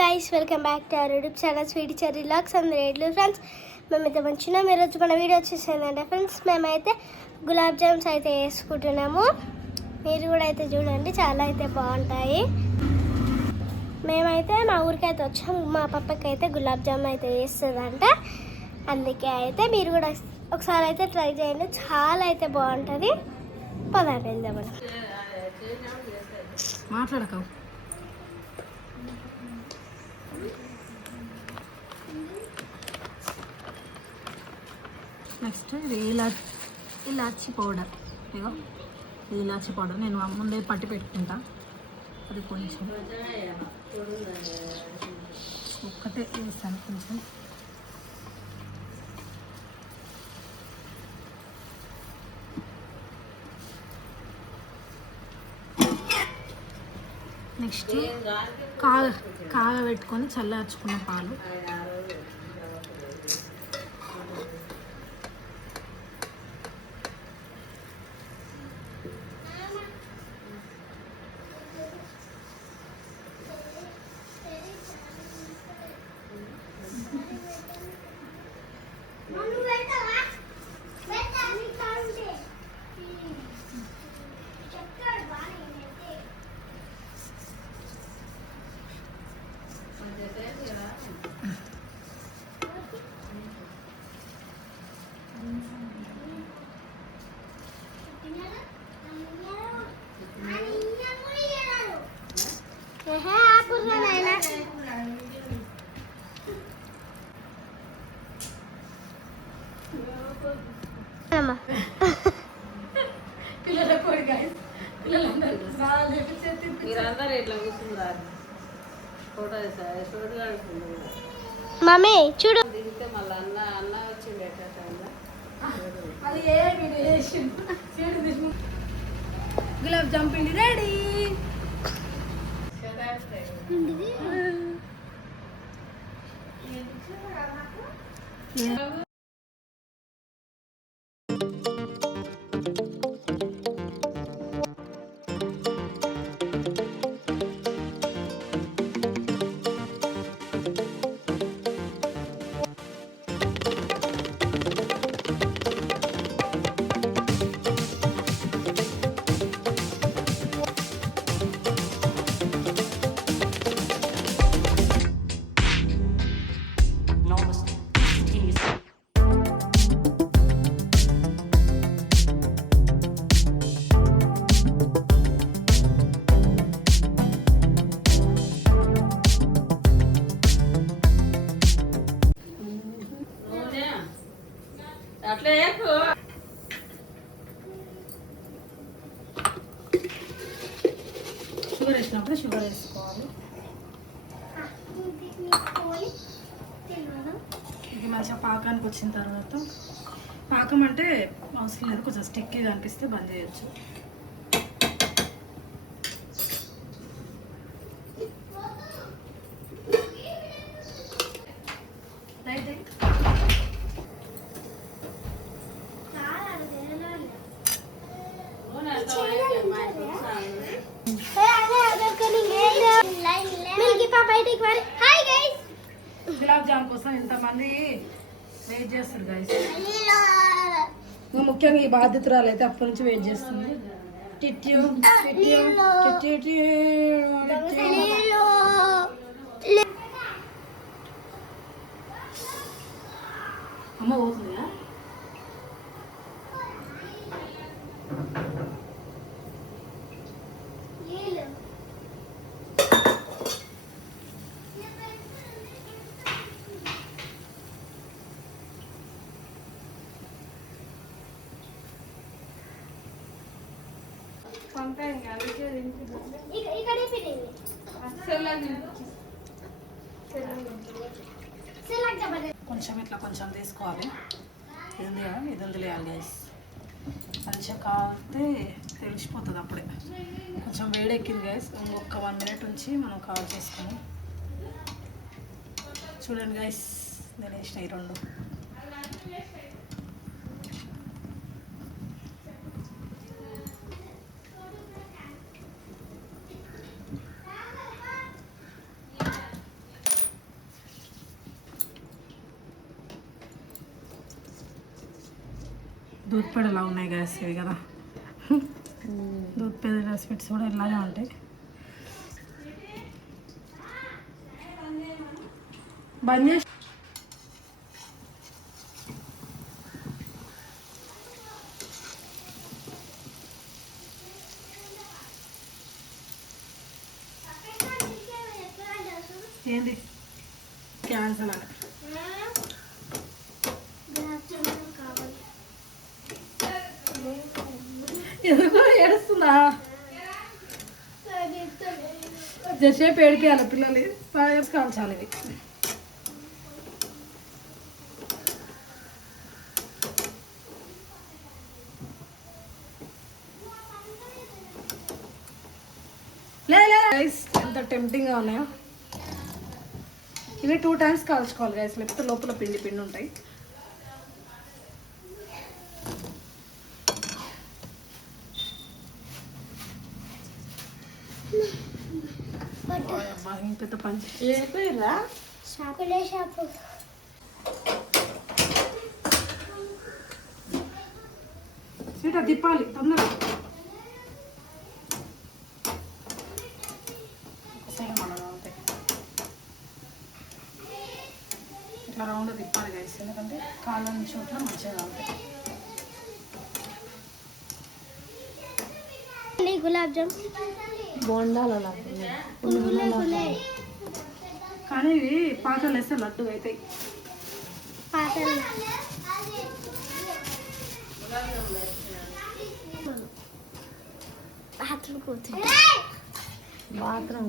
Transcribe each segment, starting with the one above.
Guys welcome back to our YouTube channel sweet cherry lakhs and రేట్లు friends. మేమైతే మంచిగా ఈరోజు మన వీడియో వచ్చేసిందంటే ఫ్రెండ్స్, మేమైతే గులాబ్ జామ్స్ అయితే వేసుకుంటున్నాము. మీరు కూడా అయితే చూడండి, చాలా అయితే బాగుంటాయి. మేమైతే మా ఊరికి అయితే వచ్చాము. మా పప్పకి అయితే గులాబ్ జామ్ అయితే వేస్తుందంట. అందుకే అయితే మీరు కూడా ఒకసారి అయితే ట్రై చేయండి, చాలా అయితే బాగుంటుంది. పదార్థం వెళ్దాం మనం. మాట్లాడక నెక్స్ట్ ఇది ఇలాచి పౌడర్. ఇగో ఇది ఇలాచి పౌడర్ నేను ముందే పట్టి పెట్టుకుంటా. అది కొంచెం ఒక్కటే వేస్తాను కొంచెం. నెక్స్ట్ కాగబెట్టుకొని చల్లార్చుకున్న పాలు. మమ్మీ చూడు, గులాబ్ జామ్ పిండి రెడీ. షుగర్ వేసినప్పుడు షుగర్ వేసుకోవాలి. ఇది మంచిగా పాకానికి వచ్చిన తర్వాత, పాకం అంటే అవసరం లేదు, కొంచెం స్టిక్కీగా అనిపిస్తే బంద్ చేయొచ్చు. గులాబ్ జామ్ కోసం ఇంతమంది వెయిట్ చేస్తారు గైస్. ముఖ్యంగా ఈ బాధితురాలు అయితే అప్పటి నుంచి వెయిట్ చేస్తుంది. అమ్మ పోతుందా? కొంచెం ఇట్లా కొంచెం తీసుకోవాలి. ఇది వదిలేయాలి గైస్. మంచిగా కాలితే తెలిసిపోతుంది అప్పుడే. కొంచెం వేడెక్కింది గైస్. ఇంకొక 1 మినిట్ ఉంచి మనం కాల్ చేసుకొని చూడండి గైస్. నేను వేసిన ఈ 2. దూద్ పేడలా ఉన్నాయి గ్యాస్ ఇవి కదా. దూద్ పేడ స్వీట్స్ కూడా ఇలాగే ఉంటాయి. బంద్ చేసి ఏంది క్యాన్సల్ అని ఎందుకు ఏడుస్తుందా? జసేపు ఏడిపియాలి పిల్లలు, కాల్చాలి ఇవి. ఎంత టెంప్టింగ్గా ఉన్నాయో. ఇవి 2 times కాల్చుకోవాలి గైస్, లేకపోతే లోపల పిండి పిండి ఉంటాయి. పెద్ద పంచి సీట తిప్పాలి తొందరగా. ఇట్లా రౌండ్ తిప్పాలి గైస్, ఎందుకంటే కాళ్ళని చోట్ల మంచిగా అవుతాయి. గులాబ్ జామ్ బోండాలు కానీ ఇవి పాకలు వేస్తే లడ్డు అవుతాయి. బాత్రూమ్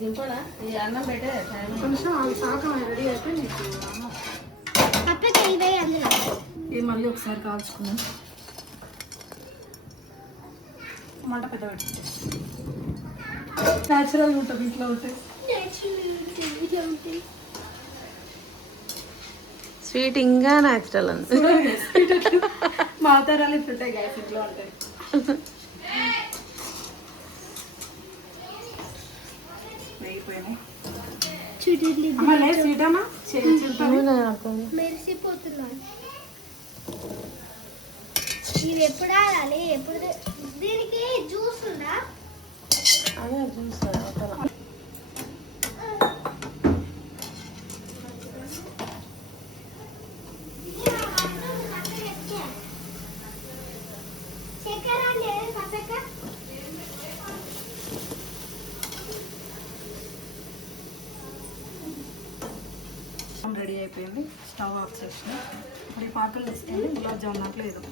దింపడా ఈ అన్నం పెట్టే కొంచెం అది శాఖం రెడీ అయితే నీకు ఇది మళ్ళీ ఒకసారి కాల్చుకున్నాం. మంట పెద్ద పెట్టి న్యాచురల్ ఉంటుంది, ఇంట్లో ఉంటాయి. స్వీట్ ఇంకా న్యాచురల్ ఉంది. మా తరాలు ఇప్పుడు ఉంటాయి గ్యాస్, ఇంట్లో ఉంటాయి. వేగిపోయినాయి. స్వీటమ్మా మెరిసిపోతున్నాను. ఇది ఎప్పుడు ఆడాలి? ఎప్పుడు దీనికి జ్యూస్ ఉందా? అదే జ్యూస్ రెడీ అయిపోయింది. స్టవ్ ఆఫ్ చేసిన ఇప్పుడు ఈ పాకలు తీసుకెళ్ళి గులాబ్ జామున్ దాంట్లో లేదు.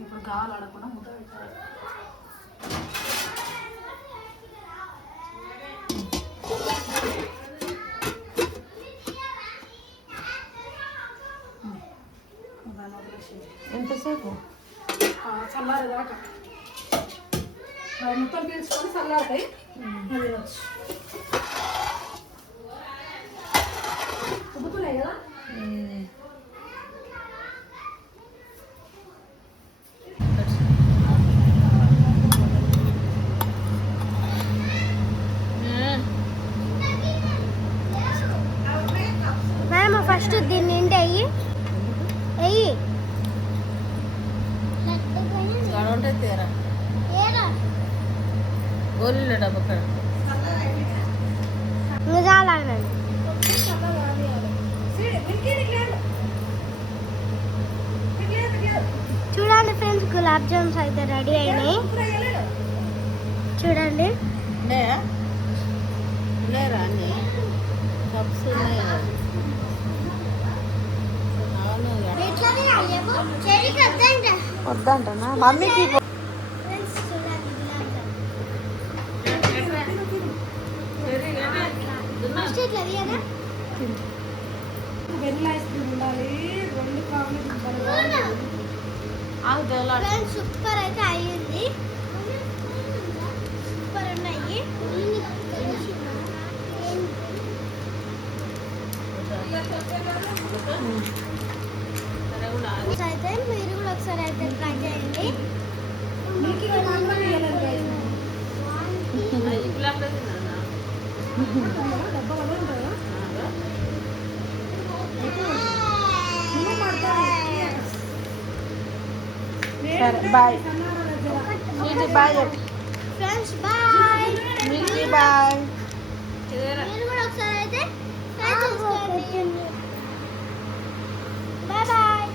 ఇప్పుడు గాలి ఆడకుండా ముద్ద పెట్టాలి. ఎంతసేపు చల్లారేదాకా మొత్తం పీల్చుకొని చల్లారుతాయి. ఉబ్బుతున్నాయి కదా. ఫస్ట్ దీన్ని నిండి అయ్యి ఉంటుంది తీరా గోళీల డబ్బు చూడండి ఫ్రెండ్స్, గులాబ్ జామ్స్ అయితే రెడీ అయినాయి. చూడండి లేరా అన్ని కప్స్ ఉన్నాయి. వద్దంటనా మమ్మీకి వెనిలా ఐస్ క్రీమ్ ఉండాలి. 2 కాంబినేషన్ ఫ్రెండ్స్ సూపర్ అయితే అయ్యింది. సూపర్ ఉన్నాయి. అయితే మీరు కూడా ఒకసారి అయితే ట్రై చేయండి. సరే bye bye friends bye. Bye. మీరు కూడా ఒకసారి అయితే ట్రై చేసుకోండి. Bye bye.